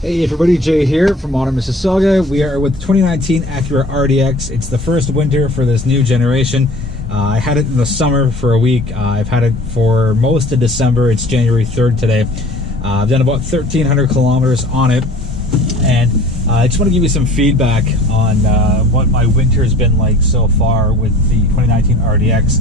Hey everybody, Jay here from Modern Mississauga. We are with the 2019 Acura RDX. It's the first winter for this new generation. I had it in the summer for a week. I've had it for most of December. It's January 3rd today. I've done about 1,300 kilometers on it. And I just want to give you some feedback on what my winter has been like so far with the 2019 RDX.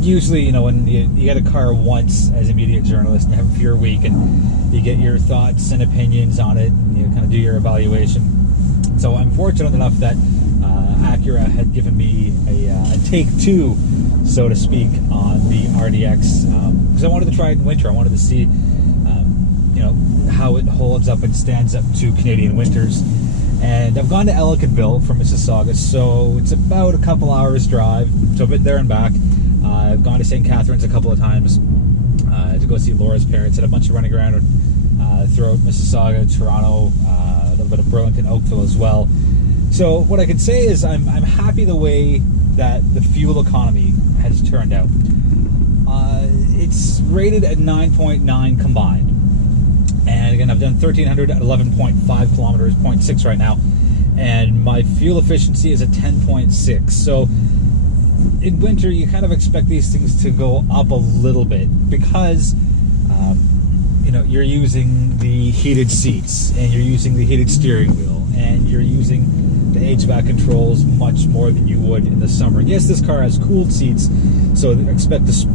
Usually, you know, when you get a car once as a media journalist and you have it for your week and you get your thoughts and opinions on it and you kind of do your evaluation. So I'm fortunate enough that Acura had given me a take two, so to speak, on the RDX because I wanted to try it in winter. I wanted to see you know, how it holds up and stands up to Canadian winters. And I've gone to Ellicottville from Mississauga, so it's about a couple hours drive, so a bit there and back. I've gone to St. Catharines a couple of times to go see Laura's parents. Had a bunch of running around throughout Mississauga, Toronto, a little bit of Burlington, Oakville as well. So what I can say is I'm happy the way that the fuel economy has turned out. It's rated at 9.9 combined. And again, I've done 1,300 at 11.5 kilometers, 0.6 right now. And my fuel efficiency is at 10.6. So in winter, you kind of expect these things to go up a little bit because, you know, you're using the heated seats and you're using the heated steering wheel and you're using the HVAC controls much more than you would in the summer. Yes, this car has cooled seats, so expect this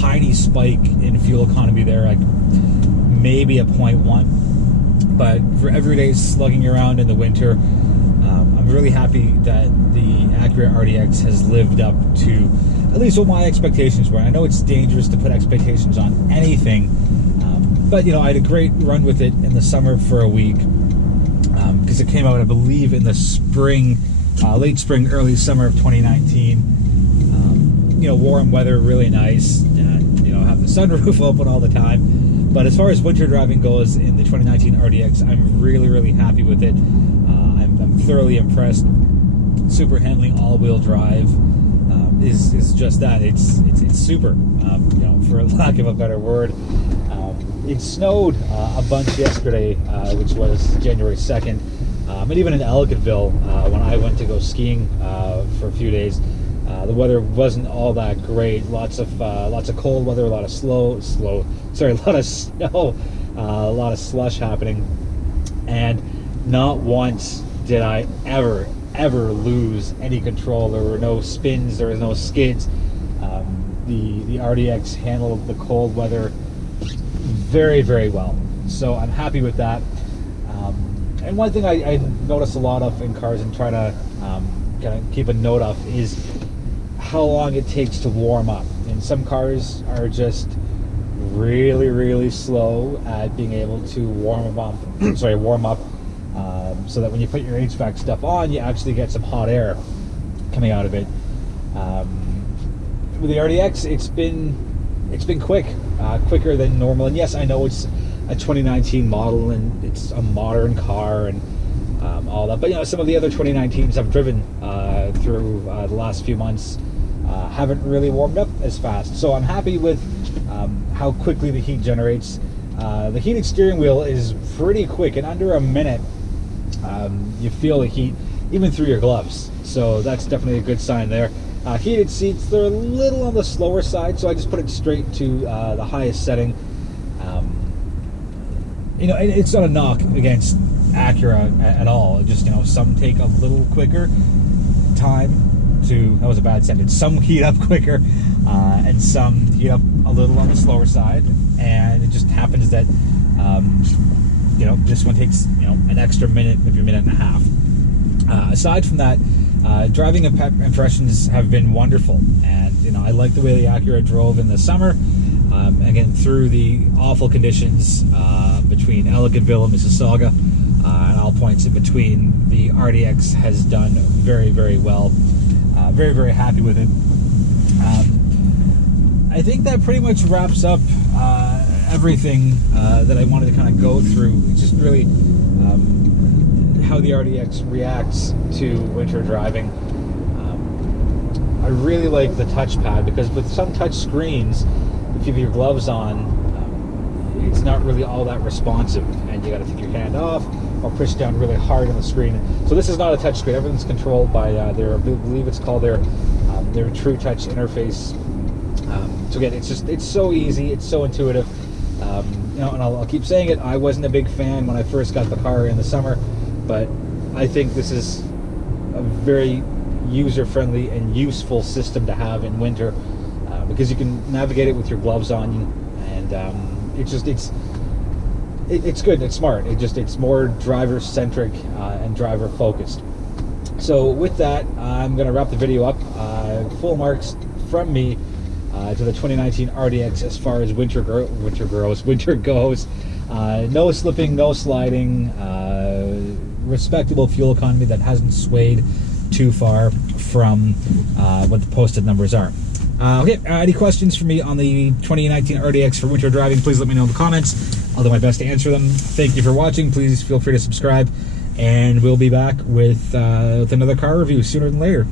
tiny spike in fuel economy there, like maybe a 0.1. But for everyday slugging around in the winter, I'm really happy that the Acura RDX has lived up to at least what my expectations were. I know it's dangerous to put expectations on anything, but you know, I had a great run with it in the summer for a week because it came out, I believe, in the spring, late spring, early summer of 2019. You know, warm weather, really nice, and you know, have the sunroof open all the time. But as far as winter driving goes in the 2019 RDX, I'm really happy with it. I'm thoroughly impressed. Super handling, all-wheel drive is just that. It's super. You know, for lack of a better word. It snowed a bunch yesterday, which was January 2nd, and even in Ellicottville, when I went to go skiing for a few days, the weather wasn't all that great. Lots of cold weather, a lot of snow, a lot of slush happening, and not once did I ever lose any control. There were no spins, there was no skids. The RDX handled the cold weather very well, so I'm happy with that. And one thing I notice a lot of in cars and try to kind of keep a note of is how long it takes to warm up. And some cars are just really slow at being able to warm up so that when you put your HVAC stuff on, you actually get some hot air coming out of it. With the RDX, it's been quick, quicker than normal. And yes, I know it's a 2019 model and it's a modern car and all that, but you know, some of the other 2019s I've driven through the last few months haven't really warmed up as fast. So I'm happy with how quickly the heat generates. The heated steering wheel is pretty quick. In under a minute, you feel the heat even through your gloves. So that's definitely a good sign there. Heated seats, they're a little on the slower side, so I just put it straight to the highest setting. You know, it's not a knock against Acura at all. It just, you know, some take a little quicker time to, that was a bad sentence, some heat up quicker and some heat up a little on the slower side, and it just happens that you know, this one takes, you know, an extra minute, maybe a minute and a half. Aside from that, driving impressions have been wonderful, and you know, I like the way the Acura drove in the summer. Again, through the awful conditions between Ellicottville and Mississauga, and all points in between, the RDX has done very well. Very happy with it. I think that pretty much wraps up everything that I wanted to kind of go through. It's just really how the RDX reacts to winter driving. I really like the touchpad because with some touch screens, if you have your gloves on, it's not really all that responsive, and and you got to take your hand off or push down really hard on the screen. So this is not a touch screen. Everything's controlled by I believe it's called their True Touch interface. So again, it's so easy, it's so intuitive. You know, and I'll keep saying it, I wasn't a big fan when I first got the car in the summer, but I think this is a very user-friendly and useful system to have in winter, because you can navigate it with your gloves on, and it's good, it's smart. It's more driver-centric and driver-focused. So with that, I'm going to wrap the video up. Full marks from me to the 2019 RDX as far as winter goes. No slipping, no sliding, respectable fuel economy that hasn't swayed too far from what the posted numbers are. Okay, any questions for me on the 2019 RDX for winter driving, please let me know in the comments. I'll do my best to answer them. Thank you for watching. Please feel free to subscribe, and we'll be back with another car review sooner than later.